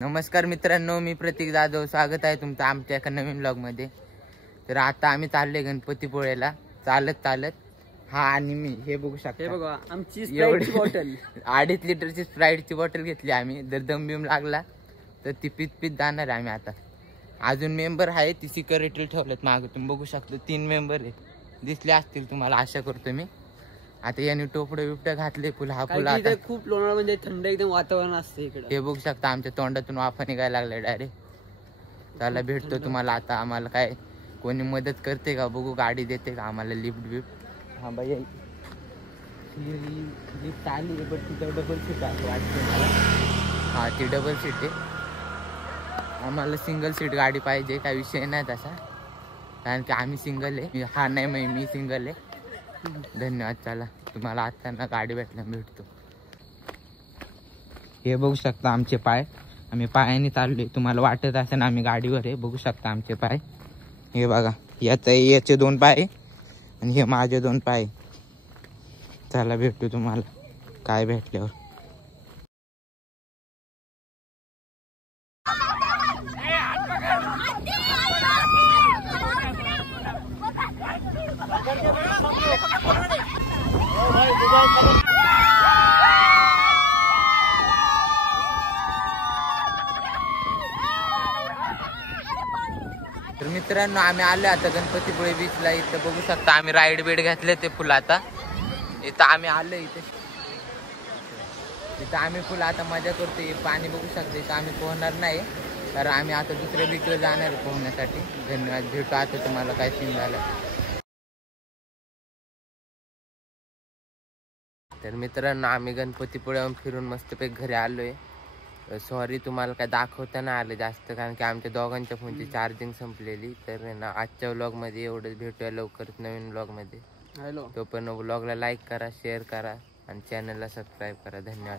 नमस्कार मित्रांनो, मी प्रतीक जाधव. स्वागत आहे तुमचं आमच्या एका नवीन ब्लॉगमध्ये. तर आता आम्ही चालले गणपतीपुळेला चालत. हा आणि मी हे बघू शकता. हे बघा आमची स्प्राइटची बॉटल 2.5 लिटरची स्प्राइटची बॉटल घेतली आम्ही. जर दम बिम लागला तर ती पीत जाणार आम्ही. आता अजून मेंबर आहे, ती सिक्युरिटी ठेवलेत मागं. तुम्ही बघू शकता 3 मेंबर आहे. दिसले असतील तुम्हाला, आशा करतो मी. आता याने टोपडे बिपडे घातले. आता खूप लोणावळा म्हणजे थंड एकदम वातावरण असते इकडे. हे बघू शकता, आमच्या तोंडातून वाफा निघायला लागले डायरेक्ट. त्याला भेटतो तुम्हाला आता. आम्हाला काय कोणी मदत करते का बघू, गाडी देते का आम्हाला, लिफ्ट. हा बाई लिफ्ट आली, बट तिथं डबल सीट आहे वाटते मला. हा ती डबल सीट आहे. आम्हाला सिंगल सीट गाडी पाहिजे, काही विषय नाही तसा, कारण की आम्ही सिंगल आहे. हा नाही, मी सिंगल आहे. धन्यवाद. चला, तुम्हाला आता ना गाडी भेटतो. हे बघू शकता आमचे पाय. आम्ही पायाने चाललोय. तुम्हाला वाटत असेल आम्ही गाडीवर आहे. बघू शकता आमचे पाय. हे बघा, याचे 2 पाय आणि हे माझे 2 पाय. चला भेटतो तुम्हाला काय भेटल्यावर. तर मित्रांनो, आम्ही आलो आता गणपतीपुळे बीचला. इथं बघू शकता आम्ही राईड बेड घेतले ते फुल. आता इथं आम्ही आलो. इथं आम्ही फुल आता मजा करतोय. पाणी बघू शकतो. इथं आम्ही पोहणार नाही, कारण आम्ही आता दुसऱ्या बीचवर जाणार पोहण्यासाठी. धन्यवाद. भेटू आता तुम्हाला काय सीन झालं. तर मित्रांनो, आम्ही गणपतीपुळ्याहून फिरून मस्तपैकी घरी आलोय. सॉरी, तुम्हाला काय दाखवता नाही आलं जास्त, कारण की आमच्या दोघांच्या फोनची चार्जिंग संपलेली. तर ना आजच्या व्लॉगमध्ये एवढंच. भेटूया लवकरच नवीन व्लॉगमध्ये. तो पण व्लॉगला लाईक करा, शेअर करा आणि चॅनलला सबस्क्राईब करा. धन्यवाद.